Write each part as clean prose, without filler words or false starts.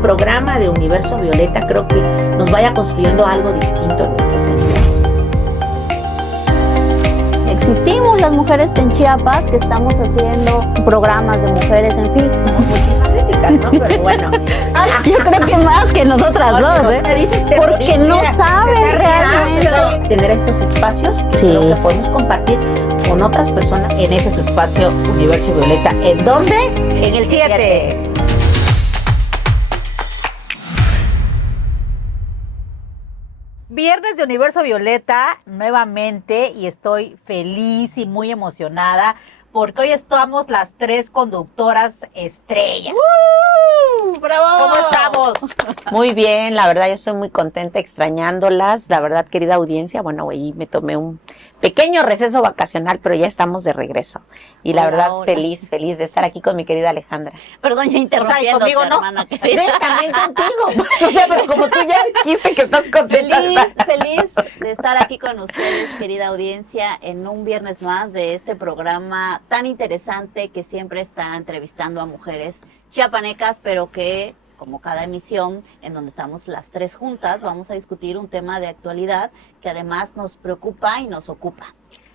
programa de Universo Violeta creo que nos vaya construyendo algo distinto en nuestra esencia. Existimos las mujeres en Chiapas que estamos haciendo programas de mujeres, en fin. ¿No? Pero bueno. Yo creo que más que nosotras dos, ¿eh? Porque no saben realmente. Tener estos espacios que creo que podemos compartir con otras personas en ese espacio Universo Violeta. ¿En dónde? En el 7. Viernes de Universo Violeta nuevamente y estoy feliz y muy emocionada porque hoy estamos las 3 conductoras estrellas. ¡Bravo! ¿Cómo estamos? Muy bien, la verdad yo estoy muy contenta extrañándolas, la verdad querida audiencia, bueno, hoy me tomé un pequeño receso vacacional, pero ya estamos de regreso y la verdad feliz de estar aquí con mi querida Alejandra. Perdón, yo interrumpiendo, conmigo no, hermana. También contigo, o sea, pero como tú ya dijiste que estás contenta. Feliz de estar aquí con ustedes, querida audiencia, en un viernes más de este programa tan interesante que siempre está entrevistando a mujeres chiapanecas, pero que, como cada emisión en donde estamos las 3 juntas, vamos a discutir un tema de actualidad que además nos preocupa y nos ocupa.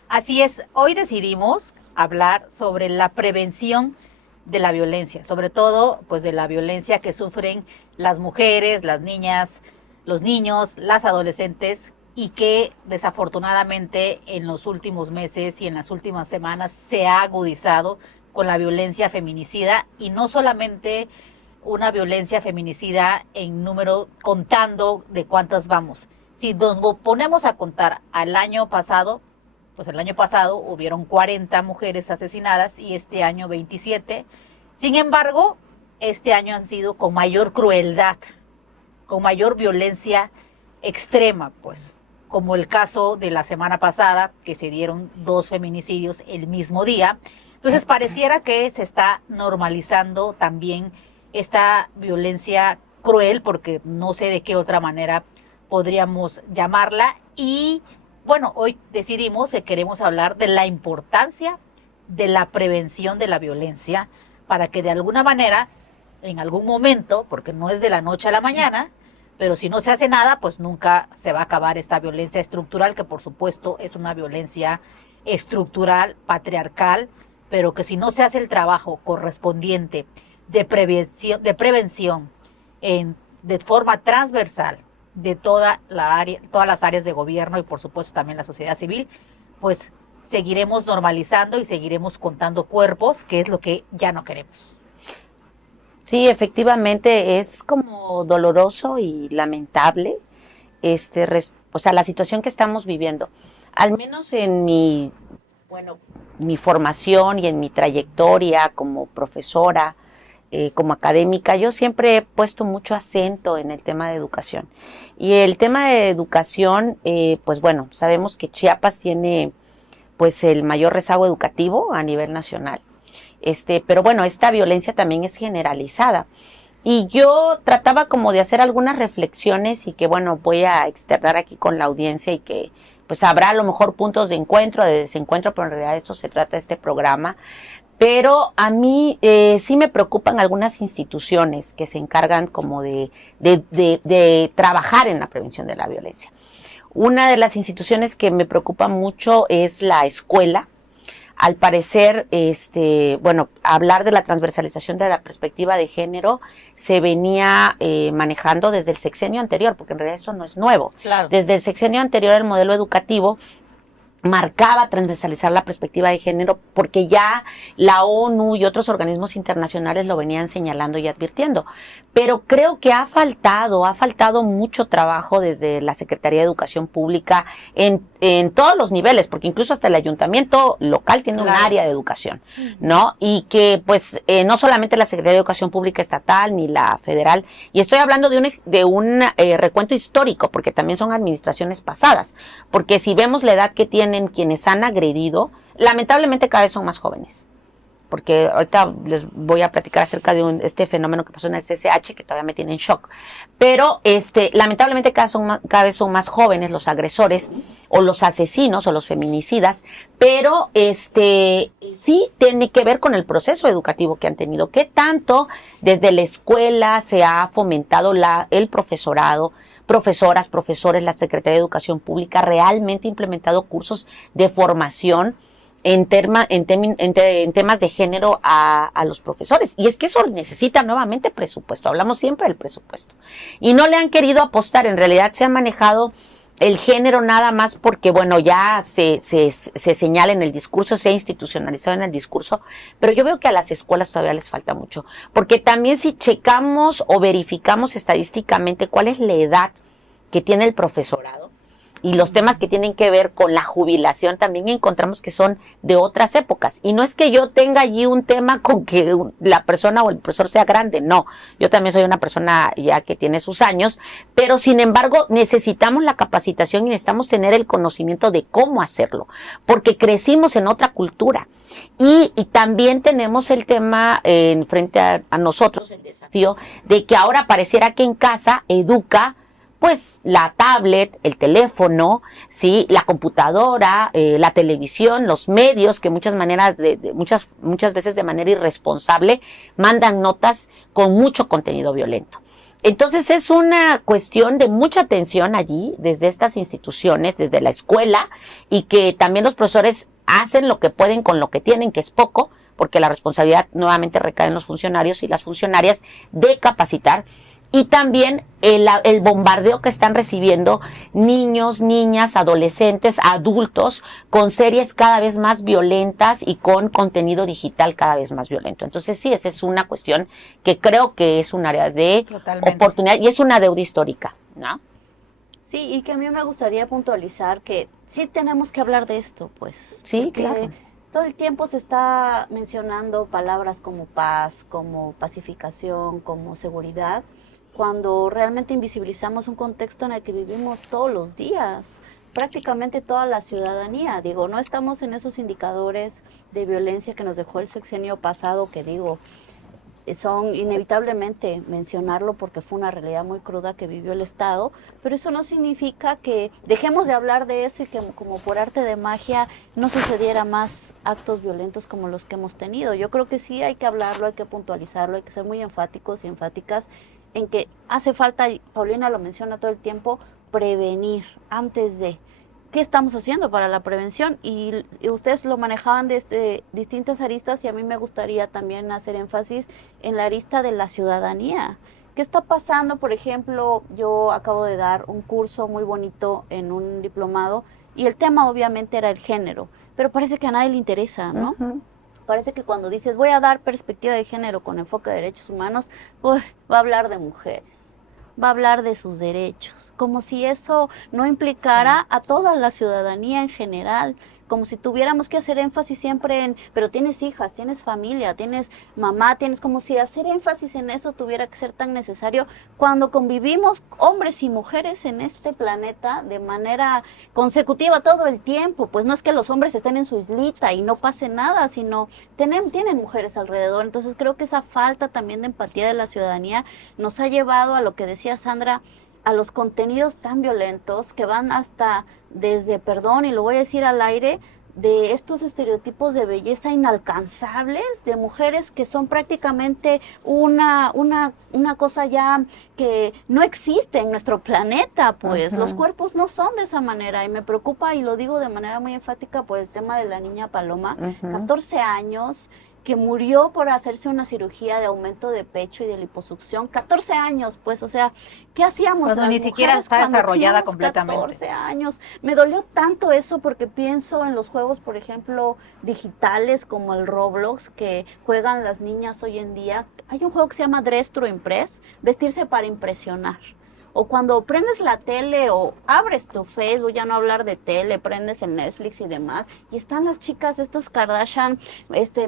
Así es, hoy decidimos hablar sobre la prevención de la violencia, sobre todo pues de la violencia que sufren las mujeres, las niñas, los niños, las adolescentes y que desafortunadamente en los últimos meses y en las últimas semanas se ha agudizado con la violencia feminicida y no solamente una violencia feminicida en número contando de cuántas vamos. Si nos ponemos a contar al año pasado, pues el año pasado hubieron 40 mujeres asesinadas y este año 27. Sin embargo, este año han sido con mayor crueldad, con mayor violencia extrema, pues, como el caso de la semana pasada, que se dieron 2 feminicidios el mismo día. Entonces pareciera que se está normalizando también esta violencia cruel, porque no sé de qué otra manera podríamos llamarla. Y bueno, hoy decidimos que queremos hablar de la importancia de la prevención de la violencia para que de alguna manera, en algún momento, porque no es de la noche a la mañana, pero si no se hace nada, pues nunca se va a acabar esta violencia estructural, que por supuesto es una violencia estructural, patriarcal, pero que si no se hace el trabajo correspondiente de prevención de forma transversal de todas las áreas de gobierno y por supuesto también la sociedad civil, pues seguiremos normalizando y seguiremos contando cuerpos, que es lo que ya no queremos. Sí, efectivamente es como doloroso y lamentable o sea, la situación que estamos viviendo. Al menos en mi formación y en mi trayectoria como profesora, como académica, yo siempre he puesto mucho acento en el tema de educación. Y el tema de educación, pues bueno, sabemos que Chiapas tiene pues el mayor rezago educativo a nivel nacional. Pero bueno, esta violencia también es generalizada. Y yo trataba como de hacer algunas reflexiones y que bueno, voy a externar aquí con la audiencia y que pues habrá a lo mejor puntos de encuentro, de desencuentro, pero en realidad de esto se trata este programa. Pero a mí sí me preocupan algunas instituciones que se encargan como de trabajar en la prevención de la violencia. Una de las instituciones que me preocupa mucho es la escuela. Al parecer, hablar de la transversalización de la perspectiva de género se venía manejando desde el sexenio anterior, porque en realidad esto no es nuevo. Claro. Desde el sexenio anterior el modelo educativo marcaba transversalizar la perspectiva de género porque ya la ONU y otros organismos internacionales lo venían señalando y advirtiendo. Pero creo que ha faltado mucho trabajo desde la Secretaría de Educación Pública en todos los niveles, porque incluso hasta el ayuntamiento local tiene un área de educación, ¿no? Y que pues no solamente la Secretaría de Educación Pública estatal ni la federal, y estoy hablando de un recuento histórico, porque también son administraciones pasadas, porque si vemos la edad que tienen quienes han agredido, lamentablemente cada vez son más jóvenes. porque ahorita les voy a platicar acerca de este fenómeno que pasó en el CCH, que todavía me tiene en shock. Pero lamentablemente cada vez son más jóvenes los agresores o los asesinos o los feminicidas, pero sí tiene que ver con el proceso educativo que han tenido. ¿Qué tanto desde la escuela se ha fomentado el profesorado, profesoras, profesores, la Secretaría de Educación Pública realmente ha implementado cursos de formación en temas de género a los profesores? Y es que eso necesita nuevamente presupuesto, hablamos siempre del presupuesto. Y no le han querido apostar, en realidad se ha manejado el género nada más porque, bueno, ya se señala en el discurso, se ha institucionalizado en el discurso, pero yo veo que a las escuelas todavía les falta mucho, porque también si checamos o verificamos estadísticamente cuál es la edad que tiene el profesorado, y los temas que tienen que ver con la jubilación también encontramos que son de otras épocas. Y no es que yo tenga allí un tema con que la persona o el profesor sea grande, no. Yo también soy una persona ya que tiene sus años, pero sin embargo necesitamos la capacitación y necesitamos tener el conocimiento de cómo hacerlo, porque crecimos en otra cultura. Y también tenemos el tema frente a nosotros, el desafío de que ahora pareciera que en casa educa pues la tablet, el teléfono, sí, la computadora, la televisión, los medios que muchas veces de manera irresponsable mandan notas con mucho contenido violento. Entonces es una cuestión de mucha atención allí desde estas instituciones, desde la escuela, y que también los profesores hacen lo que pueden con lo que tienen, que es poco, porque la responsabilidad nuevamente recae en los funcionarios y las funcionarias de capacitar. Y también el bombardeo que están recibiendo niños, niñas, adolescentes, adultos, con series cada vez más violentas y con contenido digital cada vez más violento. Entonces sí, esa es una cuestión que creo que es un área de oportunidad y es una deuda histórica, ¿no? Sí, y que a mí me gustaría puntualizar que sí tenemos que hablar de esto, pues. Sí, claro. Todo el tiempo se está mencionando palabras como paz, como pacificación, como seguridad, cuando realmente invisibilizamos un contexto en el que vivimos todos los días, prácticamente toda la ciudadanía. Digo, no estamos en esos indicadores de violencia que nos dejó el sexenio pasado, que digo, son inevitablemente mencionarlo porque fue una realidad muy cruda que vivió el Estado, pero eso no significa que dejemos de hablar de eso y que como por arte de magia no sucediera más actos violentos como los que hemos tenido. Yo creo que sí hay que hablarlo, hay que puntualizarlo, hay que ser muy enfáticos y enfáticas en que hace falta, Paulina lo menciona todo el tiempo, prevenir antes de. ¿Qué estamos haciendo para la prevención? Y ustedes lo manejaban desde distintas aristas y a mí me gustaría también hacer énfasis en la arista de la ciudadanía. ¿Qué está pasando? Por ejemplo, yo acabo de dar un curso muy bonito en un diplomado y el tema obviamente era el género, pero parece que a nadie le interesa, ¿no? Uh-huh. Parece que cuando dices voy a dar perspectiva de género con enfoque de derechos humanos, pues va a hablar de mujeres, va a hablar de sus derechos, como si eso no implicara a toda la ciudadanía en general, como si tuviéramos que hacer énfasis siempre en, pero tienes hijas, tienes familia, tienes mamá, tienes, como si hacer énfasis en eso tuviera que ser tan necesario cuando convivimos hombres y mujeres en este planeta de manera consecutiva todo el tiempo. Pues no es que los hombres estén en su islita y no pase nada, sino tienen mujeres alrededor. Entonces creo que esa falta también de empatía de la ciudadanía nos ha llevado a lo que decía Sandra, a los contenidos tan violentos que van hasta desde, perdón, y lo voy a decir al aire, de estos estereotipos de belleza inalcanzables, de mujeres que son prácticamente una cosa ya que no existe en nuestro planeta, pues. Uh-huh. Los cuerpos no son de esa manera y me preocupa, y lo digo de manera muy enfática por el tema de la niña Paloma, uh-huh. 14 años, que murió por hacerse una cirugía de aumento de pecho y de liposucción, 14 años, pues, o sea, ¿qué hacíamos? Cuando ni siquiera está desarrollada completamente. 14 años. Me dolió tanto eso porque pienso en los juegos, por ejemplo, digitales como el Roblox, que juegan las niñas hoy en día. Hay un juego que se llama Dress to Impress, vestirse para impresionar. O cuando prendes la tele o abres tu Facebook, ya no hablar de tele, prendes el Netflix y demás, y están las chicas, estos Kardashian,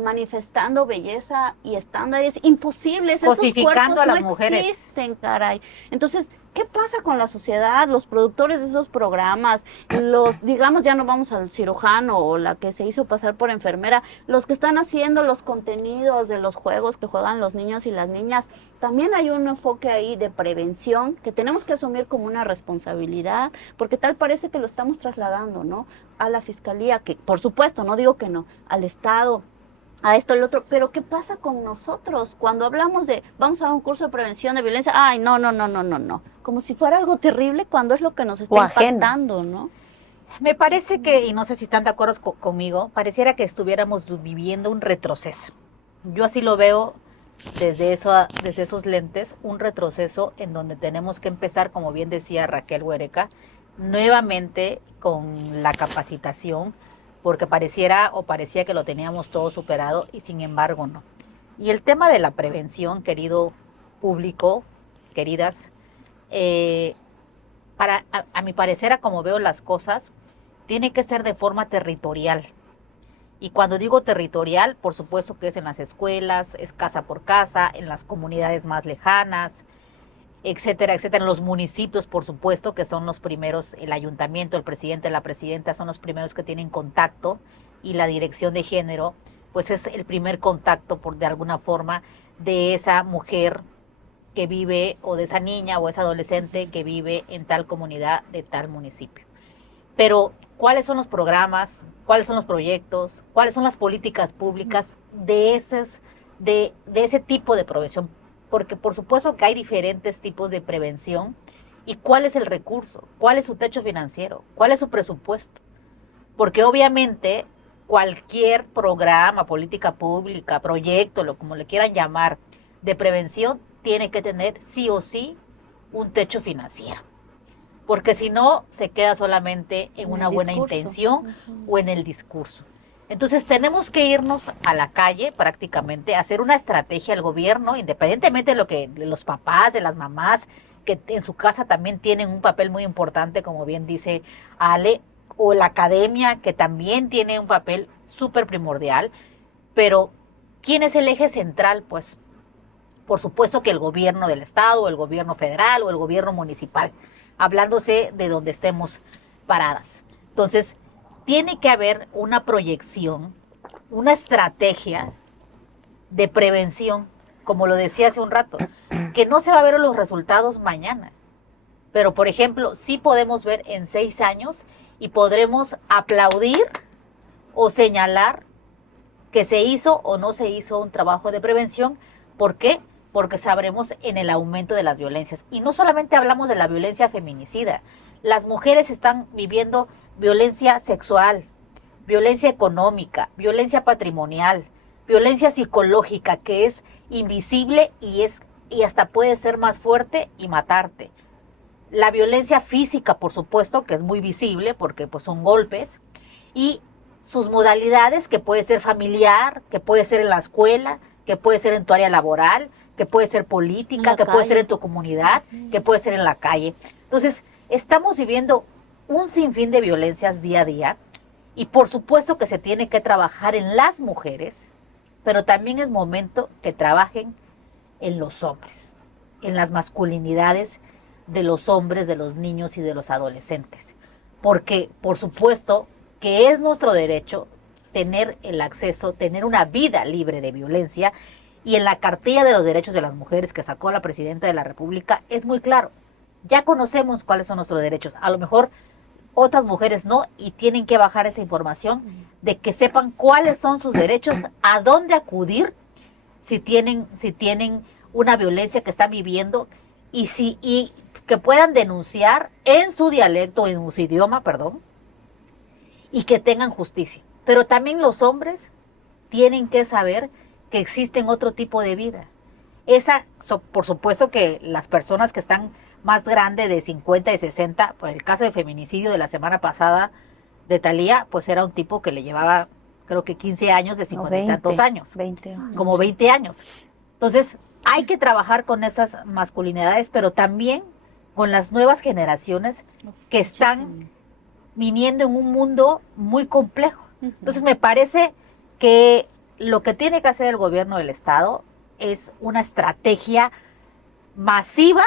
manifestando belleza y estándares imposibles. Cosificando esos a las no mujeres. Existen, caray. Entonces, ¿qué pasa con la sociedad? Los productores de esos programas, los, digamos, ya no vamos al cirujano o la que se hizo pasar por enfermera, los que están haciendo los contenidos de los juegos que juegan los niños y las niñas, también hay un enfoque ahí de prevención que tenemos que asumir como una responsabilidad, porque tal parece que lo estamos trasladando, ¿no? A la fiscalía, que por supuesto, no digo que no, al Estado, a esto, el otro, pero ¿qué pasa con nosotros? Cuando hablamos de, vamos a dar un curso de prevención de violencia, ay, no, no, no, no, no, no, como si fuera algo terrible cuando es lo que nos está impactando, ¿no? Me parece que, y no sé si están de acuerdo conmigo, pareciera que estuviéramos viviendo un retroceso. Yo así lo veo desde esos lentes, un retroceso en donde tenemos que empezar, como bien decía Raquel Huereca, nuevamente con la capacitación, porque parecía que lo teníamos todo superado y sin embargo no. Y el tema de la prevención, querido público, queridas, a mi parecer, a como veo las cosas, tiene que ser de forma territorial. Y cuando digo territorial, por supuesto que es en las escuelas, es casa por casa, en las comunidades más lejanas, etcétera, etcétera, en los municipios, por supuesto, que son los primeros, el ayuntamiento, el presidente, la presidenta, son los primeros que tienen contacto, y la dirección de género, pues es el primer contacto, de alguna forma, de esa mujer que vive, o de esa niña o esa adolescente que vive en tal comunidad de tal municipio. Pero, ¿cuáles son los programas? ¿Cuáles son los proyectos? ¿Cuáles son las políticas públicas de ese tipo de prevención? Porque por supuesto que hay diferentes tipos de prevención. ¿Y cuál es el recurso? ¿Cuál es su techo financiero? ¿Cuál es su presupuesto? Porque obviamente cualquier programa, política pública, proyecto, como le quieran llamar, de prevención, tiene que tener sí o sí un techo financiero. Porque si no, se queda solamente en una buena intención o en el discurso. Entonces tenemos que irnos a la calle prácticamente, hacer una estrategia al gobierno, independientemente de los papás, de las mamás, que en su casa también tienen un papel muy importante, como bien dice Ale, o la academia, que también tiene un papel súper primordial. Pero, ¿quién es el eje central? Pues, por supuesto que el gobierno del estado, o el gobierno federal, o el gobierno municipal, hablándose de donde estemos paradas. Entonces, tiene que haber una proyección, una estrategia de prevención, como lo decía hace un rato, que no se va a ver los resultados mañana. Pero, por ejemplo, sí podemos ver en 6 años y podremos aplaudir o señalar que se hizo o no se hizo un trabajo de prevención. ¿Por qué? Porque sabremos en el aumento de las violencias. Y no solamente hablamos de la violencia feminicida. Las mujeres están viviendo violencia sexual, violencia económica, violencia patrimonial, violencia psicológica, que es invisible y hasta puede ser más fuerte y matarte. La violencia física, por supuesto, que es muy visible porque pues son golpes, y sus modalidades, que puede ser familiar, que puede ser en la escuela, que puede ser en tu área laboral, que puede ser política, que puede ser en tu comunidad, que puede ser en la calle. Entonces, estamos viviendo un sinfín de violencias día a día, y por supuesto que se tiene que trabajar en las mujeres, pero también es momento que trabajen en los hombres, en las masculinidades de los hombres, de los niños y de los adolescentes. Porque, por supuesto, que es nuestro derecho tener el acceso, tener una vida libre de violencia, y en la cartilla de los derechos de las mujeres que sacó la presidenta de la República es muy claro. Ya conocemos cuáles son nuestros derechos. A lo mejor otras mujeres no, y tienen que bajar esa información de que sepan cuáles son sus derechos, a dónde acudir si tienen una violencia que están viviendo, y que puedan denunciar en su dialecto, en su idioma, y que tengan justicia. Pero también los hombres tienen que saber que existen otro tipo de vida. Por supuesto que las personas que están más grandes, de 50 y 60, por el caso de feminicidio de la semana pasada de Thalía, pues era un tipo que le llevaba, creo que 15 años, de 50 y tantos años. 20 años. Como 20 años. Entonces, hay que trabajar con esas masculinidades, pero también con las nuevas generaciones que están viniendo en un mundo muy complejo. Entonces, me parece que lo que tiene que hacer el gobierno del estado es una estrategia masiva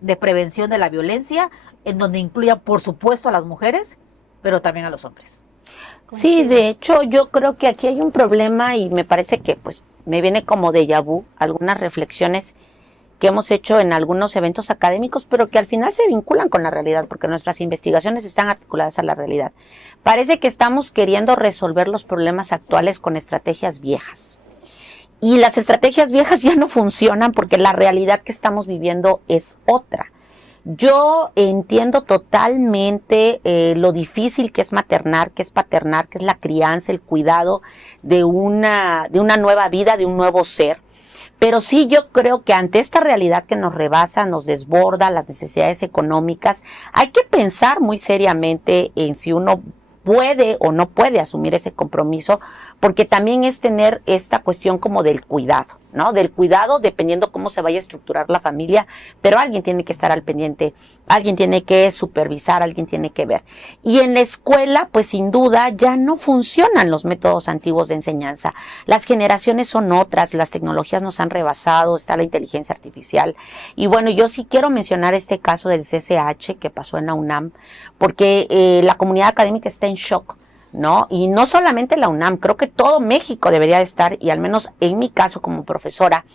de prevención de la violencia, en donde incluyan, por supuesto, a las mujeres, pero también a los hombres. Sí, de hecho, yo creo que aquí hay un problema y me parece que pues me viene como déjà vu, algunas reflexiones que hemos hecho en algunos eventos académicos, pero que al final se vinculan con la realidad, porque nuestras investigaciones están articuladas a la realidad. Parece que estamos queriendo resolver los problemas actuales con estrategias viejas. Y las estrategias viejas ya no funcionan porque la realidad que estamos viviendo es otra. Yo entiendo totalmente lo difícil que es maternar, que es paternar, que es la crianza, el cuidado de una nueva vida, de un nuevo ser. Pero sí, yo creo que ante esta realidad que nos rebasa, nos desborda, las necesidades económicas, hay que pensar muy seriamente en si uno puede o no puede asumir ese compromiso, porque también es tener esta cuestión como del cuidado, ¿no? Del cuidado dependiendo cómo se vaya a estructurar la familia, pero alguien tiene que estar al pendiente, alguien tiene que supervisar, alguien tiene que ver. Y en la escuela, pues sin duda, ya no funcionan los métodos antiguos de enseñanza. Las generaciones son otras, las tecnologías nos han rebasado, está la inteligencia artificial. Y bueno, yo sí quiero mencionar este caso del CCH que pasó en la UNAM, porque la comunidad académica está en shock, ¿no? Y no solamente la UNAM, creo que todo México debería de estar, y al menos en mi caso como profesora,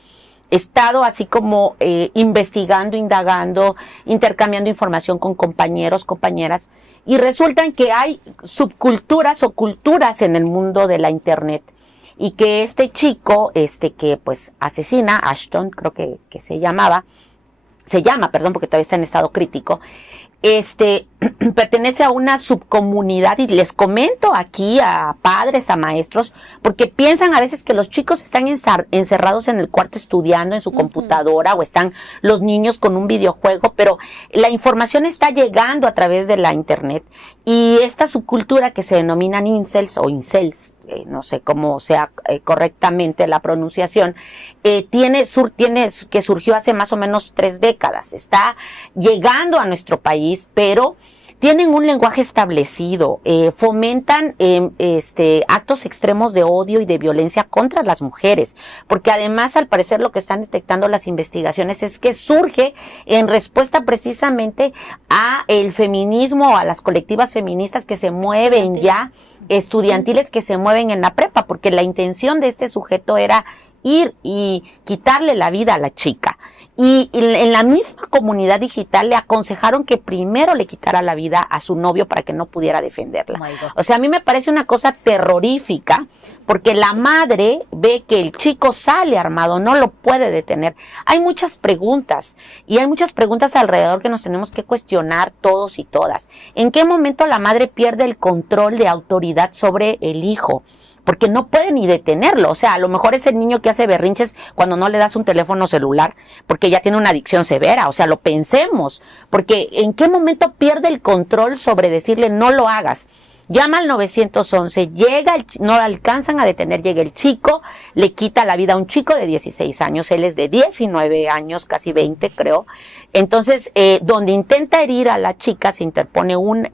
he estado así como investigando, indagando, intercambiando información con compañeros, compañeras, y resulta que hay subculturas o culturas en el mundo de la internet, y que este chico, que pues asesina, Ashton, creo que se llama, porque todavía está en estado crítico, pertenece a una subcomunidad, y les comento aquí a padres, a maestros, porque piensan a veces que los chicos están encerrados en el cuarto estudiando en su computadora, o están los niños con un videojuego, pero la información está llegando a través de la internet, y esta subcultura que se denominan incels o incels, no sé cómo sea correctamente la pronunciación, que surgió hace más o menos 3 décadas, está llegando a nuestro país, pero tienen un lenguaje establecido, fomentan actos extremos de odio y de violencia contra las mujeres, porque además, al parecer, lo que están detectando las investigaciones es que surge en respuesta precisamente a el feminismo, a las colectivas feministas que se mueven ya, estudiantiles que se mueven en la prepa, porque la intención de este sujeto era ir y quitarle la vida a la chica. Y en la misma comunidad digital le aconsejaron que primero le quitara la vida a su novio para que no pudiera defenderla. O sea, a mí me parece una cosa terrorífica, porque la madre ve que el chico sale armado, no lo puede detener. Hay muchas preguntas, y hay muchas preguntas alrededor que nos tenemos que cuestionar todos y todas. ¿En qué momento la madre pierde el control de autoridad sobre el hijo? Porque no puede ni detenerlo. O sea, a lo mejor es el niño que hace berrinches cuando no le das un teléfono celular, porque ya tiene una adicción severa. O sea, lo pensemos, porque ¿en qué momento pierde el control sobre decirle no lo hagas? Llama al 911, no alcanzan a detener, llega el chico, le quita la vida a un chico de 16 años, él es de 19 años, casi 20 creo. Entonces, donde intenta herir a la chica, se interpone un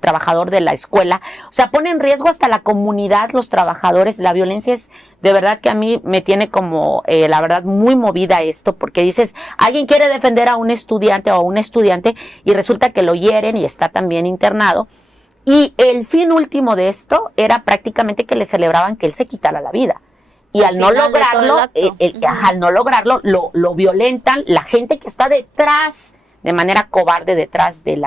trabajador de la escuela. O sea, pone en riesgo hasta la comunidad, los trabajadores. La violencia es, de verdad que a mí me tiene como, la verdad, muy movida esto, porque dices, alguien quiere defender a un estudiante o a una estudiante, y resulta que lo hieren y está también internado. Y el fin último de esto era prácticamente que le celebraban que él se quitara la vida. Y al no lograrlo, lo violentan la gente que está detrás, de manera cobarde, detrás de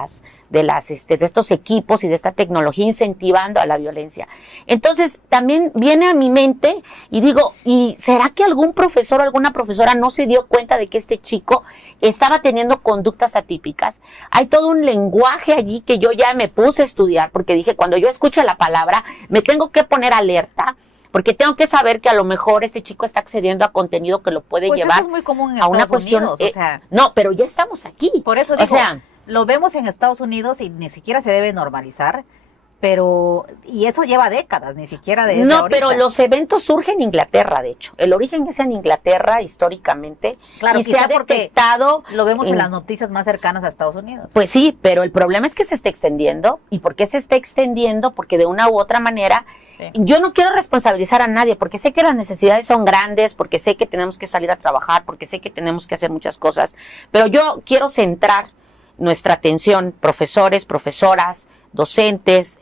estos equipos y de esta tecnología, incentivando a la violencia. Entonces, también viene a mi mente y digo, ¿y será que algún profesor o alguna profesora no se dio cuenta de que este chico estaba teniendo conductas atípicas? Hay todo un lenguaje allí que yo ya me puse a estudiar, porque dije, cuando yo escucho la palabra, me tengo que poner alerta, porque tengo que saber que a lo mejor este chico está accediendo a contenido que lo puede llevar eso es muy común en a una Estados cuestión. Unidos, o sea, no, pero ya estamos aquí. Por eso digo, o sea, lo vemos en Estados Unidos y ni siquiera se debe normalizar, y eso lleva décadas, ni siquiera de No, ahorita. pero los eventos surgen en Inglaterra, de hecho. El origen es en Inglaterra históricamente. Claro, y se quizá ha porque detectado. lo vemos en las noticias más cercanas a Estados Unidos. Pues sí, pero el problema es que se está extendiendo. ¿Y por qué se está extendiendo? Porque de una u otra manera, Sí. yo no quiero responsabilizar a nadie, porque sé que las necesidades son grandes, porque sé que tenemos que salir a trabajar, porque sé que tenemos que hacer muchas cosas, pero yo quiero centrar nuestra atención, profesores, profesoras, docentes,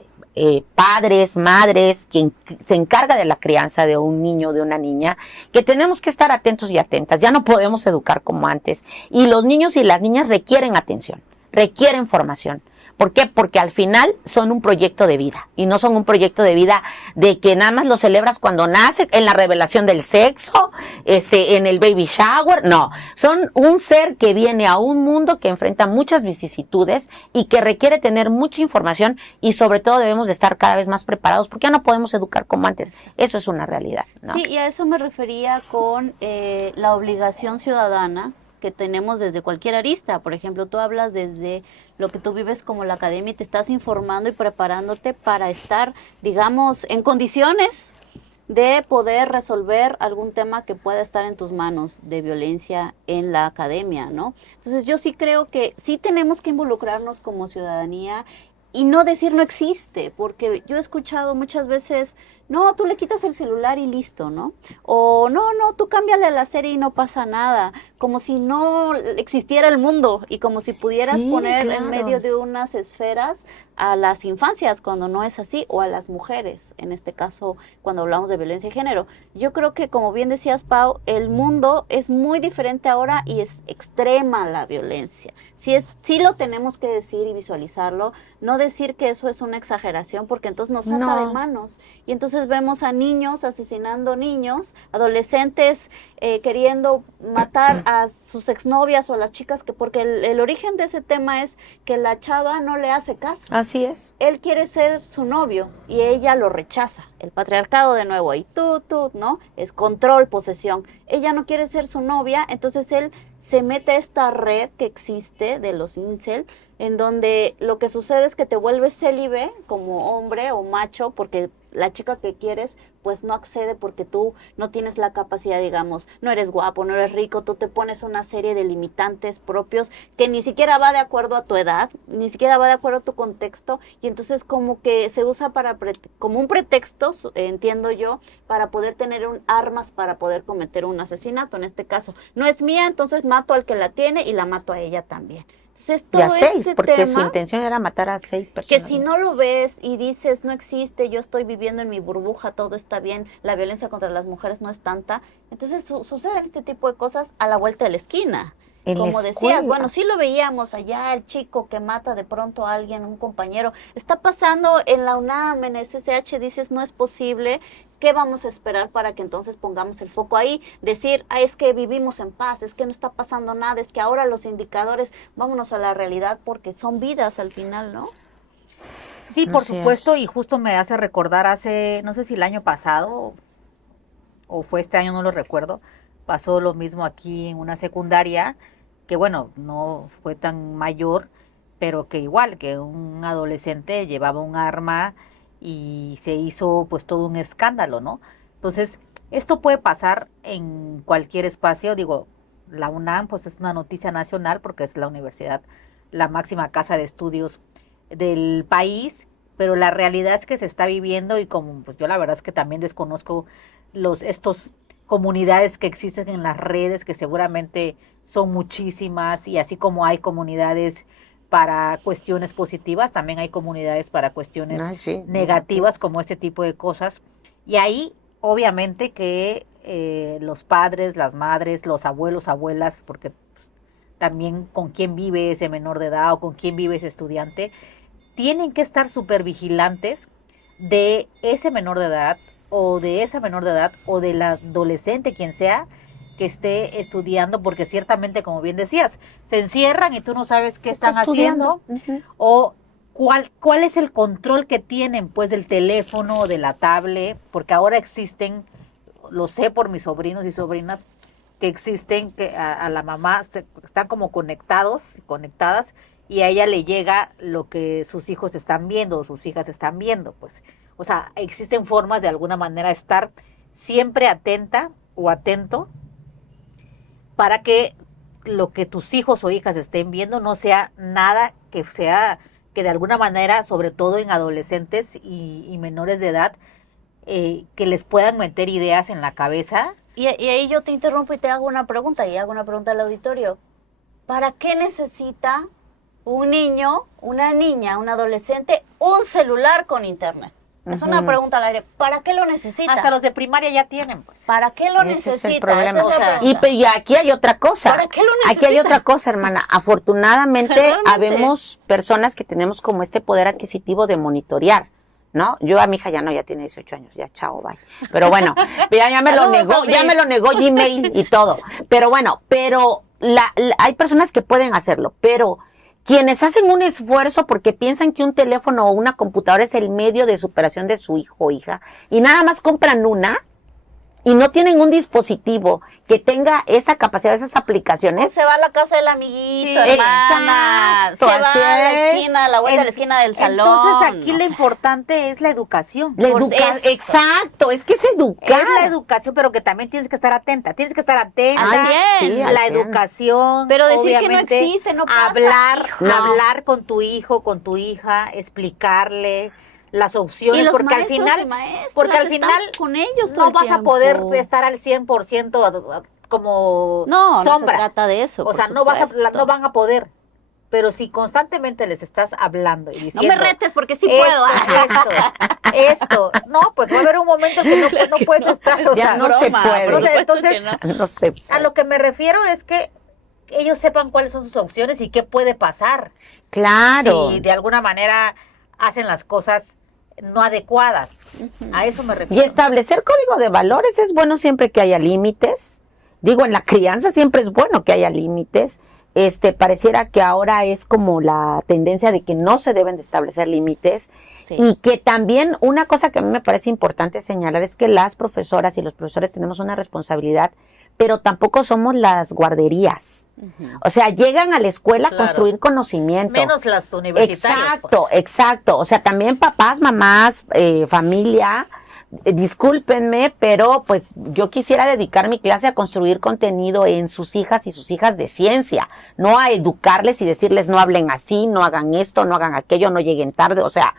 padres, madres, quien se encarga de la crianza de un niño o de una niña, que tenemos que estar atentos y atentas. Ya no podemos educar como antes. Y los niños y las niñas requieren atención, requieren formación. ¿Por qué? Porque al final son un proyecto de vida y no son un proyecto de vida de que nada más lo celebras cuando nace, en la revelación del sexo, en el baby shower. No, son un ser que viene a un mundo que enfrenta muchas vicisitudes y que requiere tener mucha información y sobre todo debemos de estar cada vez más preparados porque ya no podemos educar como antes. Eso es una realidad, ¿no? Sí, y a eso me refería con la obligación ciudadana que tenemos desde cualquier arista. Por ejemplo, tú hablas desde lo que tú vives como la academia y te estás informando y preparándote para estar, digamos, en condiciones de poder resolver algún tema que pueda estar en tus manos de violencia en la academia, ¿no? Entonces yo sí creo que sí tenemos que involucrarnos como ciudadanía y no decir no existe, porque yo he escuchado muchas veces, no, tú le quitas el celular y listo, ¿no? O no, tú cámbiale a la serie y no pasa nada, como si no existiera el mundo y como si pudieras Sí, poner claro. en medio de unas esferas a las infancias cuando no es así, o a las mujeres, en este caso cuando hablamos de violencia de género. Yo creo que, como bien decías, Pau, el mundo es muy diferente ahora y es extrema la violencia. Sí lo tenemos que decir y visualizarlo, no decir que eso es una exageración, porque entonces nos ata No. de manos. Y entonces vemos a niños asesinando niños, adolescentes queriendo matar a sus exnovias o a las chicas, porque el origen de ese tema es que la chava no le hace caso. Así es. Él quiere ser su novio y ella lo rechaza. El patriarcado de nuevo ahí, ¿no? Es control, posesión. Ella no quiere ser su novia, entonces él se mete a esta red que existe de los incel, en donde lo que sucede es que te vuelves célibe como hombre o macho, porque la chica que quieres pues no accede porque tú no tienes la capacidad, digamos, no eres guapo, no eres rico, tú te pones una serie de limitantes propios que ni siquiera va de acuerdo a tu edad, ni siquiera va de acuerdo a tu contexto, y entonces como que se usa como un pretexto, entiendo yo, para poder tener armas para poder cometer un asesinato. En este caso, no es mía, entonces mato al que la tiene y la mato a ella también. Entonces, Y a todo 6, este porque tema, su intención era matar a 6 que personas. si no lo ves y dices, no existe, yo estoy viviendo en mi burbuja, todo está bien, la violencia contra las mujeres no es tanta, entonces suceden este tipo de cosas a la vuelta de la esquina. En la Como decías, escuela. bueno, sí lo veíamos allá, el chico que mata de pronto a alguien, un compañero. Está pasando en la UNAM, en SSH, dices, no es posible. ¿Qué vamos a esperar para que entonces pongamos el foco ahí? Decir, es que vivimos en paz, es que no está pasando nada, es que ahora los indicadores, vámonos a la realidad porque son vidas al final, ¿no? Sí, por Así supuesto, es. y justo me hace recordar hace, no sé si el año pasado o fue este año, no lo recuerdo, pasó lo mismo aquí en una secundaria, que bueno, no fue tan mayor, pero que igual, que un adolescente llevaba un arma y se hizo pues todo un escándalo, ¿no? Entonces, esto puede pasar en cualquier espacio, digo, la UNAM pues es una noticia nacional porque es la universidad, la máxima casa de estudios del país, pero la realidad es que se está viviendo y como pues yo la verdad es que también desconozco estos comunidades que existen en las redes, que seguramente son muchísimas, y así como hay comunidades para cuestiones positivas, también hay comunidades para cuestiones Ay, sí, negativas, como este tipo de cosas. Y ahí, obviamente, que los padres, las madres, los abuelos, abuelas, porque pues, también con quién vive ese menor de edad o con quién vive ese estudiante, tienen que estar súper vigilantes de ese menor de edad o de esa menor de edad o del adolescente, quien sea, que esté estudiando, porque ciertamente, como bien decías, se encierran y tú no sabes qué están haciendo, o cuál es el control que tienen pues del teléfono o de la tablet, porque ahora existen, lo sé por mis sobrinos y sobrinas, que existen, que a la mamá están como conectadas, y a ella le llega lo que sus hijos están viendo o sus hijas están viendo, pues. O sea, existen formas de alguna manera estar siempre atenta o atento para que lo que tus hijos o hijas estén viendo no sea nada que sea, que de alguna manera, sobre todo en adolescentes y menores de edad, que les puedan meter ideas en la cabeza. Y ahí yo te interrumpo y te hago una pregunta, y hago una pregunta al auditorio. ¿Para qué necesita un niño, una niña, un adolescente, un celular con internet? Es una pregunta al aire. ¿Para qué lo necesita? Hasta los de primaria ya tienen, pues. ¿Para qué lo Ese necesita? es el problema. Esa es la pregunta. Y aquí hay otra cosa. ¿Para qué lo Aquí hay necesitan? otra cosa, hermana. Afortunadamente, Realmente. habemos personas que tenemos como este poder adquisitivo de monitorear, ¿no? Yo a mi hija ya tiene 18 años, ya chao, bye. Pero bueno, ya me lo Saludos, negó, Sofía. ya me lo negó Gmail y todo. Pero bueno, hay personas que pueden hacerlo, pero quienes hacen un esfuerzo porque piensan que un teléfono o una computadora es el medio de superación de su hijo o hija y nada más compran una y no tienen un dispositivo que tenga esa capacidad, esas O aplicaciones. se va a la casa del amiguito, Sí, hermana. exacto, Se va así a la es. esquina, a la vuelta de la esquina del salón. Entonces aquí O lo sea, importante es la educación. La Por educa- eso. exacto, es que es Es educar. la educación, pero que también tienes que estar atenta. Tienes que estar atenta. Al sí, cien. al La 100. educación. Pero decir que no obviamente, existe, no pasa, hablar, hijo. No. hablar con tu hijo, con tu hija, explicarle las Y opciones, los porque al maestros y final, maestras porque al están final con ellos todo no el vas a tiempo. poder estar al 100% como No, no se sombra. trata de eso. O por sea, no van a poder. Pero si constantemente les estás hablando y No diciendo, me retes porque sí puedo. esto, no, pues va a haber un momento que no puedes estar, o Ya sea, no se broma, puede. por supuesto entonces, que no. No sé. a lo que me refiero es que ellos sepan cuáles son sus opciones y qué puede pasar Claro. si de alguna manera hacen las cosas no adecuadas. A eso me Y refiero. establecer código de valores es bueno siempre que haya límites. Digo, en la crianza siempre es bueno que haya límites. Pareciera que ahora es como la tendencia de que no se deben de establecer límites. Sí. Y que también una cosa que a mí me parece importante señalar es que las profesoras y los profesores tenemos una responsabilidad, pero tampoco somos las guarderías. O sea, llegan a la escuela a Claro. construir conocimiento. Menos las universitarias. Exacto, exacto. O sea, también papás, mamás, familia, discúlpenme, pero pues yo quisiera dedicar mi clase a construir contenido en sus hijas y sus hijas de ciencia, no a educarles y decirles no hablen así, no hagan esto, no hagan aquello, no lleguen tarde. O sea,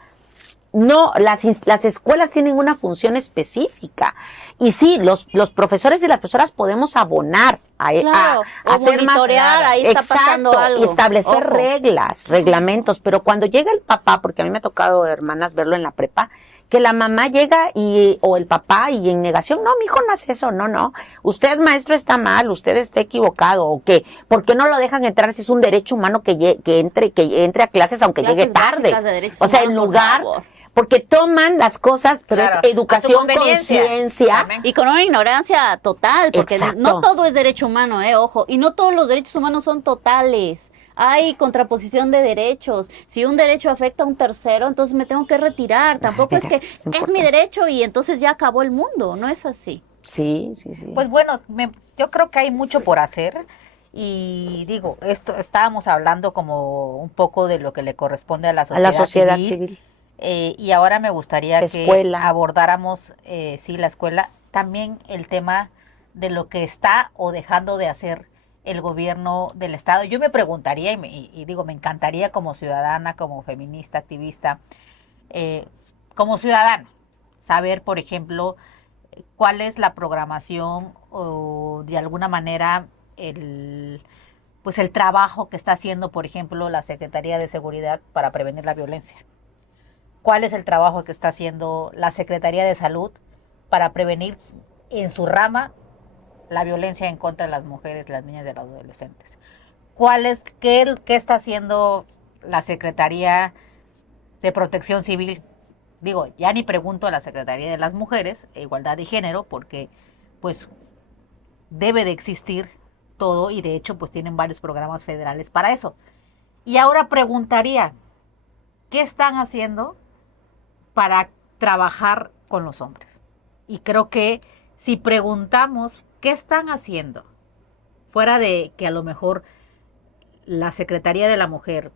no, las escuelas tienen una función específica. Y sí, los profesores y las profesoras podemos abonar Claro, a o hacer más. monitorear, ahí está pasando algo. Y establecer Ojo. reglas, reglamentos. Pero cuando llega el papá, porque a mí me ha tocado, hermanas, verlo en la prepa, que la mamá llega o el papá y en negación, no, mi hijo no hace eso, no. Usted, maestro, está mal, usted está equivocado, o qué. ¿Por qué no lo dejan entrar si es un derecho humano que entre a clases aunque Clases llegue tarde? básicas de derechos O sea, en humanos, por lugar, favor. porque toman las cosas, pero Claro, es educación, a su conveniencia. conciencia. Amén. Y con una ignorancia total, porque Exacto. no todo es derecho humano, ojo, y no todos los derechos humanos son totales. Hay contraposición de derechos. Si un derecho afecta a un tercero, entonces me tengo que retirar. Tampoco es que es es importante. mi derecho y entonces ya acabó el mundo. No es así. Sí. Pues bueno, yo creo que hay mucho por hacer y digo, estábamos hablando como un poco de lo que le corresponde a la a sociedad, la sociedad civil. Y ahora me gustaría Escuela. que abordáramos, sí, la escuela, también el tema de lo que está o dejando de hacer el gobierno del Estado. Yo me preguntaría y digo, me encantaría como ciudadana, como feminista, activista, como ciudadana, saber, por ejemplo, cuál es la programación o de alguna manera el trabajo que está haciendo, por ejemplo, la Secretaría de Seguridad para prevenir la violencia. ¿Cuál es el trabajo que está haciendo la Secretaría de Salud para prevenir en su rama la violencia en contra de las mujeres, las niñas y los adolescentes? ¿Qué está haciendo la Secretaría de Protección Civil? Digo, ya ni pregunto a la Secretaría de las Mujeres e Igualdad de Género, porque pues debe de existir todo y de hecho pues tienen varios programas federales para eso. Y ahora preguntaría, ¿qué están haciendo para trabajar con los hombres? Y creo que si preguntamos qué están haciendo, fuera de que a lo mejor la Secretaría de la Mujer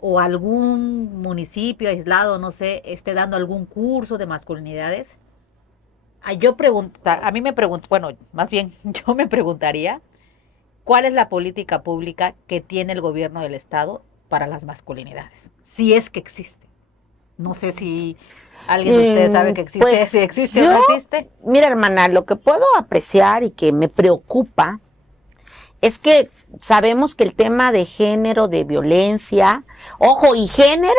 o algún municipio aislado, no sé, esté dando algún curso de masculinidades? A mí me pregunto, bueno, más bien yo me preguntaría, ¿cuál es la política pública que tiene el gobierno del estado para las masculinidades? Si es que existe. No sé si alguien de ustedes sabe que existe, Pues si existe o no existe. mira, hermana, lo que puedo apreciar y que me preocupa es que sabemos que el tema de género, de violencia, ojo, y género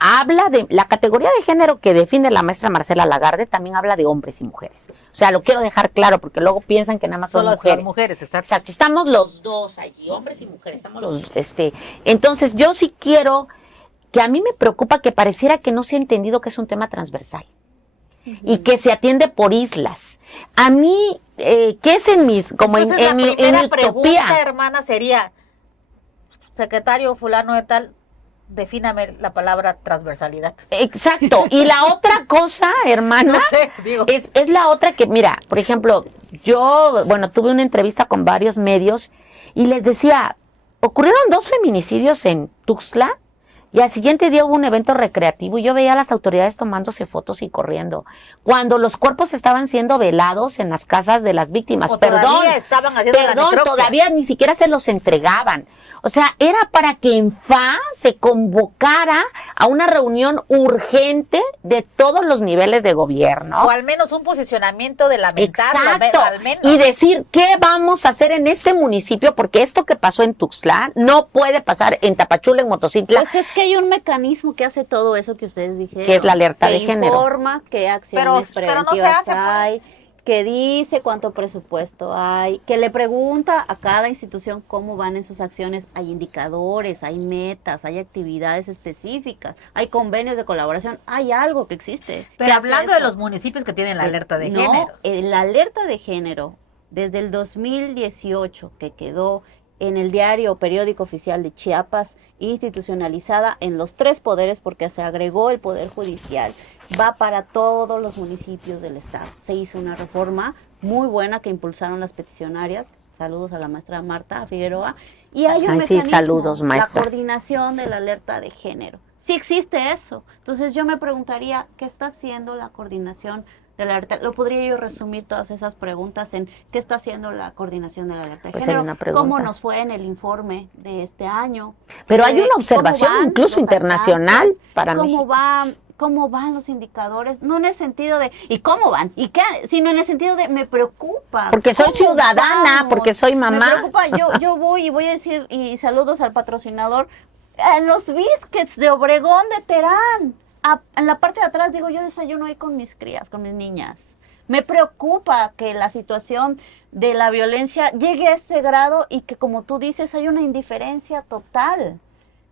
habla de la categoría de género que define la maestra Marcela Lagarde, también habla de hombres y mujeres. O sea, lo quiero dejar claro porque luego piensan que nada más son Solo mujeres. las mujeres, exacto. Exacto, estamos los dos allí, hombres y mujeres, estamos los, entonces yo sí quiero, que a mí me preocupa que pareciera que no se ha entendido que es un tema transversal y que se atiende por islas. A mí, ¿qué es en mis, como Entonces, en la mi primera pregunta, utopía? hermana, sería, secretario fulano de tal, defíname la palabra transversalidad. Exacto, y la otra cosa, hermana, No sé, digo. es la otra que, mira, por ejemplo, yo, bueno, tuve una entrevista con varios medios y les decía, ocurrieron 2 feminicidios en Tuxtla y al siguiente día hubo un evento recreativo y yo veía a las autoridades tomándose fotos y corriendo, cuando los cuerpos estaban siendo velados en las casas de las víctimas. O Perdón, todavía estaban haciendo la necropsia. todavía ni siquiera se los entregaban. O sea, era para que en FA se convocara a una reunión urgente de todos los niveles de gobierno. O al menos un posicionamiento de lamentarlo, Exacto. al menos. Y decir qué vamos a hacer en este municipio, porque esto que pasó en Tuxtla no puede pasar en Tapachula, en Motocintla. Pues es que hay un mecanismo que hace todo eso que ustedes dijeron. Que es la alerta que de género. Informa qué acciones Pero no se preventivas hace, hay, pues. que dice cuánto presupuesto hay, que le pregunta a cada institución cómo van en sus acciones. Hay indicadores, hay metas, hay actividades específicas, hay convenios de colaboración, hay algo que existe. Pero ¿Qué hablando hace de eso? los municipios que tienen la alerta de No, género. la alerta de género, desde el 2018, que quedó en el diario o periódico oficial de Chiapas, institucionalizada en los 3 poderes, porque se agregó el poder judicial, va para todos los municipios del estado. Se hizo una reforma muy buena que impulsaron las peticionarias. Saludos a la maestra Marta Figueroa. Y hay un Ay, sí, mecanismo, saludos, maestra. la coordinación de la alerta de género. Sí existe eso. Entonces yo me preguntaría, ¿qué está haciendo la coordinación de la alerta? Lo podría yo resumir todas esas preguntas en ¿qué está haciendo la coordinación de la alerta de Pues hay género? una pregunta. ¿Cómo nos fue en el informe de este año? Pero hay una observación ¿Cómo van incluso los internacional alcances? para ¿Cómo México. cómo van los indicadores? No en el sentido de ¿y cómo van? ¿Y qué? Sino en el sentido de me preocupa. Porque soy ¿Cómo ciudadana, vamos? porque soy Me mamá. preocupa, yo voy y voy a decir, y saludos al patrocinador, los biscuits de Obregón de Terán. En la parte de atrás digo, yo desayuno ahí con mis crías, con mis niñas. Me preocupa que la situación de la violencia llegue a ese grado y que, como tú dices, hay una indiferencia total.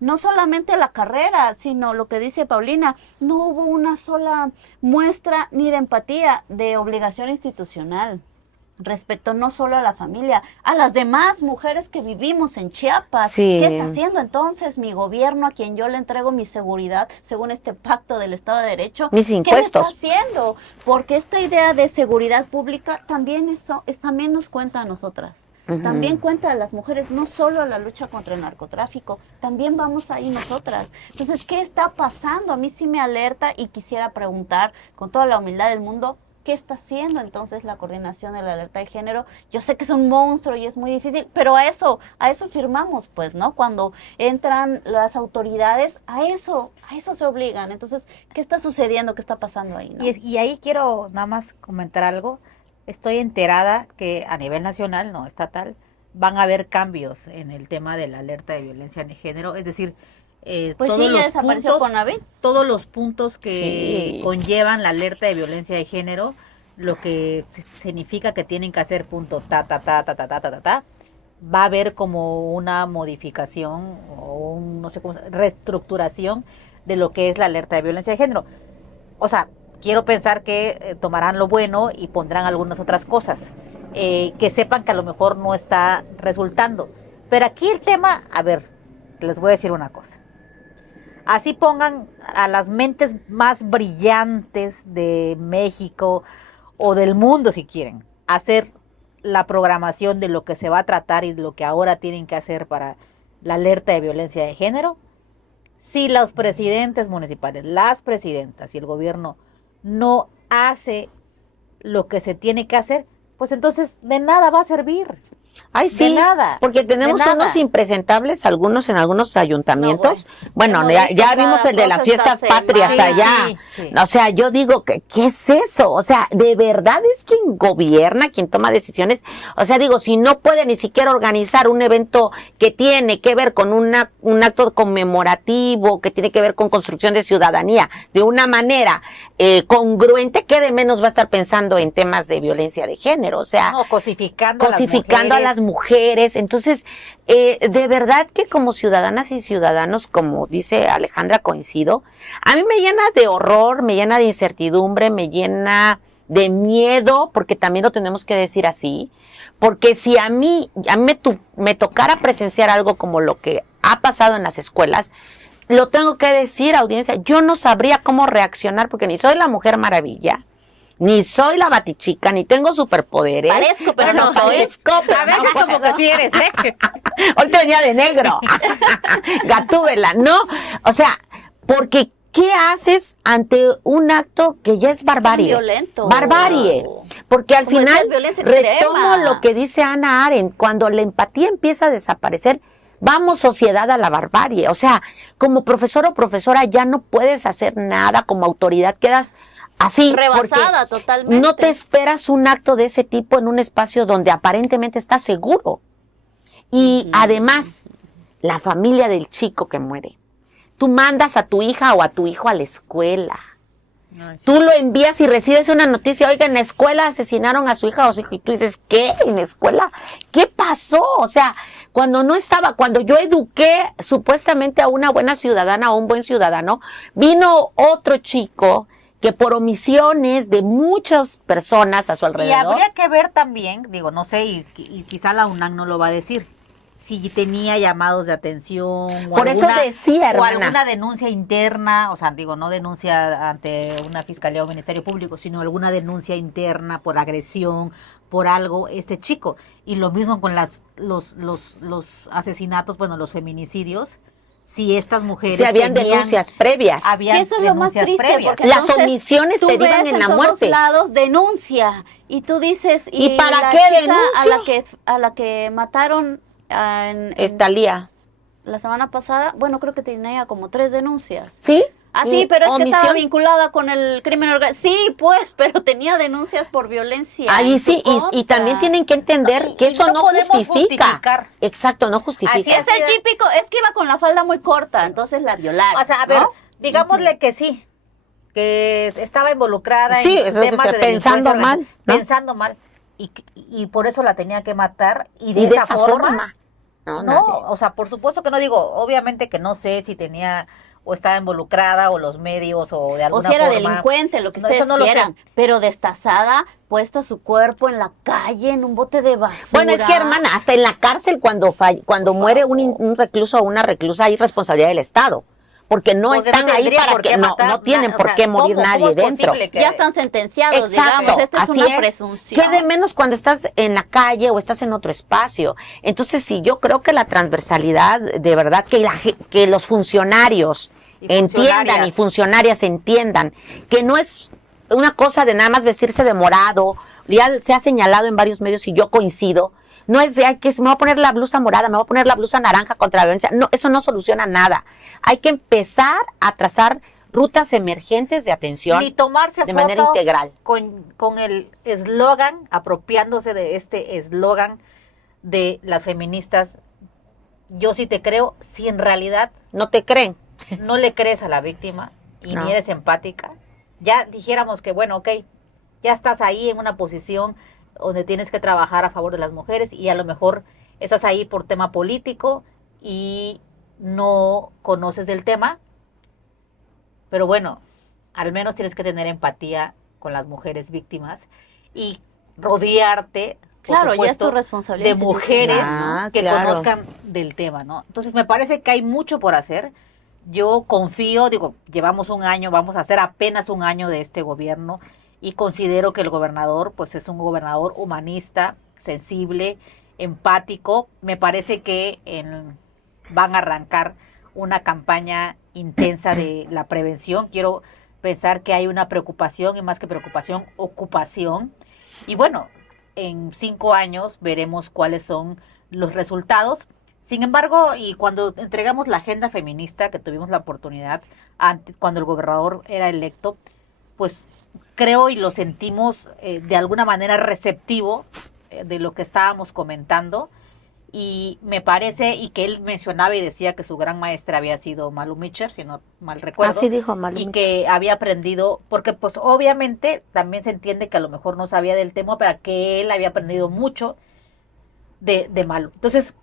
No solamente la carrera, sino lo que dice Paulina, no hubo una sola muestra ni de empatía, de obligación institucional respecto no solo a la familia, a las demás mujeres que vivimos en Chiapas. Sí. ¿Qué está haciendo entonces mi gobierno, a quien yo le entrego mi seguridad según este pacto del Estado de Derecho? Mis impuestos. ¿Qué está haciendo? Porque esta idea de seguridad pública también también nos cuenta a nosotras. Ujú. También cuenta a las mujeres, no solo a la lucha contra el narcotráfico, también vamos ahí nosotras. Entonces, ¿qué está pasando? A mí sí me alerta y quisiera preguntar con toda la humildad del mundo, ¿qué está haciendo entonces la coordinación de la alerta de género? Yo sé que es un monstruo y es muy difícil, pero a eso firmamos, pues, ¿no? Cuando entran las autoridades, a eso se obligan. Entonces, ¿qué está sucediendo? ¿Qué está pasando ahí? ¿No? Y ahí quiero nada más comentar algo. Estoy enterada que a nivel nacional, no estatal, van a haber cambios en el tema de la alerta de violencia de género. Es decir, Pues todos sí, ya los desapareció puntos, Conavit. todos los puntos que Sí. conllevan la alerta de violencia de género, lo que significa que tienen que hacer punto va a haber como una modificación o no sé cómo, reestructuración de lo que es la alerta de violencia de género. O sea, quiero pensar que tomarán lo bueno y pondrán algunas otras cosas, que sepan que a lo mejor no está resultando. Pero aquí el tema, a ver, les voy a decir una cosa. Así pongan a las mentes más brillantes de México o del mundo, si quieren, a hacer la programación de lo que se va a tratar y de lo que ahora tienen que hacer para la alerta de violencia de género. si los presidentes municipales, las presidentas y el gobierno no hace lo que se tiene que hacer, pues entonces de nada va a servir. Ay, sí, de nada, porque tenemos de nada. unos impresentables, algunos en algunos ayuntamientos. Bueno, hemos ya visto vimos cada el de las cosa fiestas esta patrias semana. allá. Sí. O sea, yo digo, ¿qué es eso? O sea, ¿de verdad es quien gobierna, quien toma decisiones? O sea, digo, si no puede ni siquiera organizar un evento que tiene que ver con un acto conmemorativo, que tiene que ver con construcción de ciudadanía, de una manera congruente, ¿qué de menos va a estar pensando en temas de violencia de género? O sea, No, cosificando a las mujeres. Entonces, de verdad que como ciudadanas y ciudadanos, como dice Alejandra, coincido, a mí me llena de horror, me llena de incertidumbre, me llena de miedo, porque también lo tenemos que decir así, porque si a mí me tocara presenciar algo como lo que ha pasado en las escuelas, lo tengo que decir, audiencia, yo no sabría cómo reaccionar, porque ni soy la Mujer Maravilla, ni soy la Batichica, ni tengo superpoderes. Parezco, pero no soy. Parezco, pero A veces no como que sí eres, ¿eh? Hoy te venía de negro. Gatúbela, ¿no? O sea, porque ¿qué haces ante un acto que ya es barbarie? Violento. Barbarie. Porque al Como final, decías, violencia retomo extrema. lo que dice Hannah Arendt, cuando la empatía empieza a desaparecer, vamos sociedad a la barbarie. O sea, como profesor o profesora ya no puedes hacer nada, como autoridad quedas así. Rebasada porque totalmente. no te esperas un acto de ese tipo en un espacio donde aparentemente estás seguro. Y además, la familia del chico que muere. Tú mandas a tu hija o a tu hijo a la escuela. Ay, sí. Tú lo envías y recibes una noticia, oiga, en la escuela asesinaron a su hija o a su hijo. Y tú dices, ¿qué? ¿En la escuela? ¿Qué pasó? O sea, cuando yo eduqué supuestamente a una buena ciudadana o un buen ciudadano, vino otro chico que por omisiones de muchas personas a su Y alrededor. habría que ver también, digo, no sé, y quizá la UNAM no lo va a decir, si tenía llamados de atención. Por eso decía, o hermana. alguna denuncia interna, o sea, digo, no denuncia ante una fiscalía o ministerio público, sino alguna denuncia interna por agresión, por algo, este chico. Y lo mismo con los asesinatos, bueno, los feminicidios. Si estas mujeres Si habían tenían- denuncias previas. habían Que eso es lo más denuncias triste, previas. porque Las entonces omisiones tú derivan ves en la todos muerte. lados denuncia y tú dices ¿Y para la qué chica denuncio? a la que mataron Estalía. la semana pasada, bueno, creo que tenía como 3 denuncias. ¿Sí? Ah, sí, pero es que estaba omisión. vinculada con el crimen organizado. Sí, pues, pero tenía denuncias por violencia. Ahí en sí, su y contra. también tienen que entender No, que y eso no no podemos justifica. justificar. Exacto, no justifica. Así Es el típico, es que iba con la falda muy corta, entonces la violaron. O sea, a ver, ¿no? digámosle que sí, que estaba involucrada Sí, en es lo que temas sea, de pensando delincuencia mal, ¿no? pensando mal, y por eso la tenía que matar, y de, Y de esa, esa forma, forma. No, no, nadie. o sea, por supuesto que no digo, obviamente que no sé si tenía o estaba involucrada o los medios o de O alguna si era forma. delincuente, lo que No, ustedes eso no lo sé. quieran, pero destazada, puesta su cuerpo en la calle, en un bote de basura. Bueno, es que hermana, hasta en la cárcel cuando muere un recluso o una reclusa hay responsabilidad del Estado. Porque no Porque están ahí tendría para por que qué no matar, tienen o por sea, qué morir ¿cómo nadie es dentro. posible que- Ya están sentenciados, Exacto, digamos. Esta es así una presunción. ¿Qué de menos cuando estás en la calle o estás en otro espacio? Entonces, sí, yo creo que la transversalidad, de verdad, que los funcionarios Y entiendan funcionarias. y funcionarias entiendan que no es una cosa de nada más vestirse de morado. Ya se ha señalado en varios medios y yo coincido. No es de que me voy a poner la blusa morada, me voy a poner la blusa naranja contra la violencia. No, eso no soluciona nada. Hay que empezar a trazar rutas emergentes de atención Ni tomarse de fotos manera integral. con el eslogan, apropiándose de este eslogan de las feministas, yo sí te creo, si en realidad ¿No te creen? no le crees a la víctima y No. ni eres empática, ya dijéramos que, bueno, ok, ya estás ahí en una posición donde tienes que trabajar a favor de las mujeres y a lo mejor estás ahí por tema político y no conoces del tema, pero bueno, al menos tienes que tener empatía con las mujeres víctimas y rodearte, por Claro, ya es supuesto, tu responsabilidad. de mujeres Ah, que claro. conozcan del tema, ¿no? Entonces me parece que hay mucho por hacer. Yo confío, digo, llevamos un año, vamos a hacer apenas un año de este gobierno y considero que el gobernador, pues es un gobernador humanista, sensible, empático. Me parece que van a arrancar una campaña intensa de la prevención. Quiero pensar que hay una preocupación y más que preocupación, ocupación. Y bueno, en 5 años veremos cuáles son los resultados. Sin embargo, y cuando entregamos la agenda feminista, que tuvimos la oportunidad antes, cuando el gobernador era electo, pues creo y lo sentimos de alguna manera receptivo de lo que estábamos comentando. Y me parece, y que él mencionaba y decía que su gran maestra había sido Malu Mitchell, si no mal recuerdo. Así dijo Malu Y Mitchell. que había aprendido, porque pues obviamente también se entiende que a lo mejor no sabía del tema, pero que él había aprendido mucho de Malu. Entonces,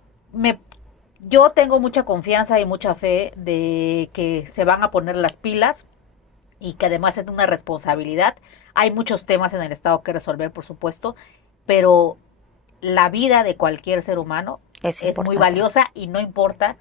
yo tengo mucha confianza y mucha fe de que se van a poner las pilas y que además es una responsabilidad. Hay muchos temas en el Estado que resolver, por supuesto, pero la vida de cualquier ser humano es muy importante. valiosa y no importa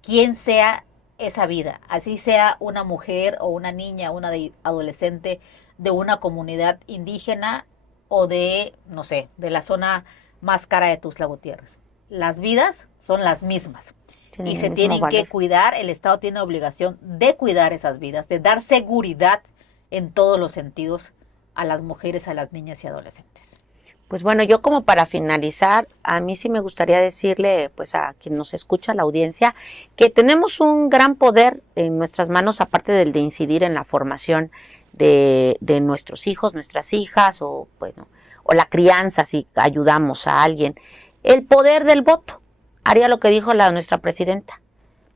quién sea esa vida, así sea una mujer o una niña, una adolescente de una comunidad indígena o de, no sé, de la zona más cara de Tuxtla Gutiérrez. Las vidas son las mismas Tienen y el se mismo tienen que valor. cuidar, el Estado tiene obligación de cuidar esas vidas, de dar seguridad en todos los sentidos a las mujeres, a las niñas y adolescentes. Pues bueno, yo como para finalizar, a mí sí me gustaría decirle pues a quien nos escucha, a la audiencia, que tenemos un gran poder en nuestras manos, aparte del de incidir en la formación de nuestros hijos, nuestras hijas, o bueno, o la crianza si ayudamos a alguien. El poder del voto. Haría lo que dijo nuestra presidenta.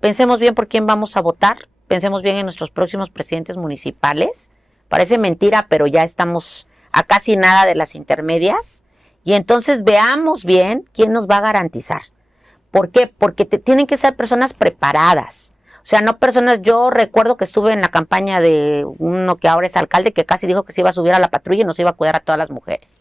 Pensemos bien por quién vamos a votar, pensemos bien en nuestros próximos presidentes municipales. Parece mentira, pero ya estamos a casi nada de las intermedias. Y entonces veamos bien quién nos va a garantizar. ¿Por qué? Porque tienen que ser personas preparadas. O sea, no personas, yo recuerdo que estuve en la campaña de uno que ahora es alcalde, que casi dijo que se iba a subir a la patrulla y nos iba a cuidar a todas las mujeres.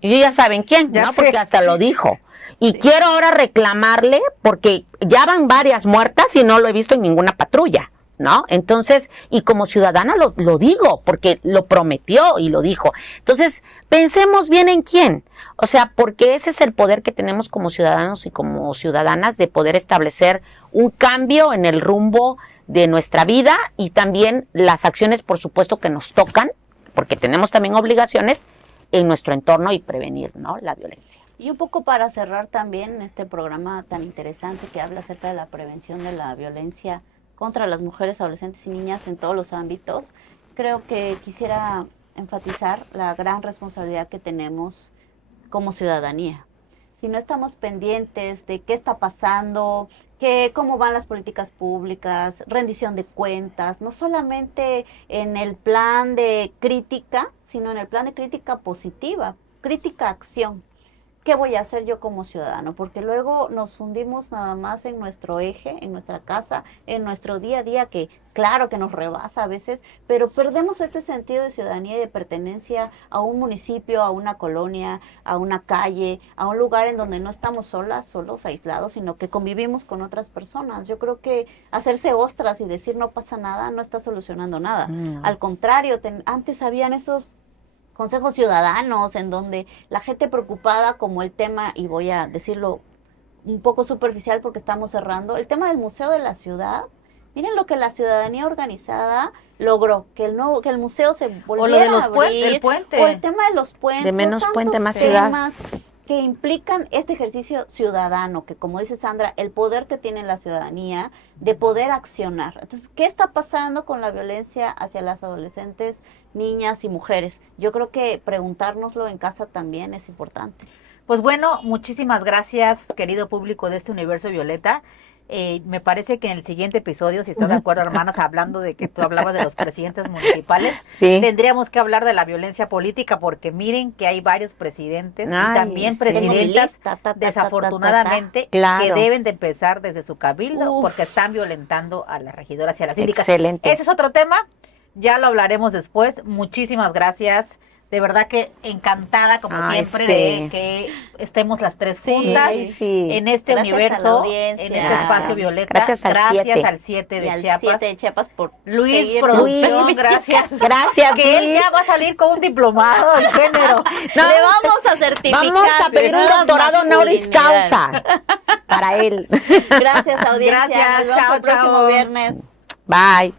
Y ya saben quién, Ya ¿no? sé. Porque hasta lo dijo. Y quiero ahora reclamarle, porque ya van varias muertas y no lo he visto en ninguna patrulla, ¿no? Entonces, y como ciudadana lo digo, porque lo prometió y lo dijo. Entonces, pensemos bien en quién. O sea, porque ese es el poder que tenemos como ciudadanos y como ciudadanas de poder establecer un cambio en el rumbo de nuestra vida y también las acciones, por supuesto, que nos tocan, porque tenemos también obligaciones en nuestro entorno y prevenir, ¿no?, la violencia. Y un poco para cerrar también este programa tan interesante que habla acerca de la prevención de la violencia contra las mujeres, adolescentes y niñas en todos los ámbitos, creo que quisiera enfatizar la gran responsabilidad que tenemos como ciudadanía. Si no estamos pendientes de qué está pasando, cómo van las políticas públicas, rendición de cuentas, no solamente en el plan de crítica, sino en el plan de crítica positiva, crítica-acción. ¿Qué voy a hacer yo como ciudadano? Porque luego nos hundimos nada más en nuestro eje, en nuestra casa, en nuestro día a día, que claro que nos rebasa a veces, pero perdemos este sentido de ciudadanía y de pertenencia a un municipio, a una colonia, a una calle, a un lugar en donde no estamos solos, aislados, sino que convivimos con otras personas. Yo creo que hacerse ostras y decir no pasa nada no está solucionando nada. Al contrario, antes habían esos consejos ciudadanos en donde la gente preocupada, como el tema, y voy a decirlo un poco superficial porque estamos cerrando, el tema del Museo de la Ciudad. Miren lo que la ciudadanía organizada logró, que el museo se volviera O lo de los a abrir, el puente. o el tema de los puentes, De menos son puente, tantos más ciudad. temas que implican este ejercicio ciudadano, que como dice Sandra, el poder que tiene la ciudadanía de poder accionar. Entonces, ¿qué está pasando con la violencia hacia las adolescentes, niñas y mujeres? Yo creo que preguntárnoslo en casa también es importante. Pues bueno, muchísimas gracias, querido público de este Universo Violeta. Me parece que en el siguiente episodio, si estás de acuerdo, hermanas, hablando de que tú hablabas de los presidentes municipales, Sí. tendríamos que hablar de la violencia política, porque miren que hay varios presidentes Ay, y también sí. presidentas, Tengo mi lista, desafortunadamente, Claro. que deben de empezar desde su cabildo, Uf. porque están violentando a las regidoras y a las síndicas. Excelente. Ese es otro tema, ya lo hablaremos después. Muchísimas gracias. De verdad que encantada, como Ay, siempre, sí. de que estemos las tres juntas Sí. en este Gracias a la universo, audiencia. en este Gracias. espacio Violeta. Gracias al 7. al 7 Y de al Chiapas. 7 de Chiapas por Luis, seguirnos. producción, Luis. gracias. Gracias, Que él Luis. ya va a salir con un diplomado en género. No, Le vamos a certificar. Vamos a pedir un nuevas doctorado honoris masculinidades. causa para él. Gracias, audiencia. Gracias, Nos vemos chao, el próximo chao. viernes. Bye.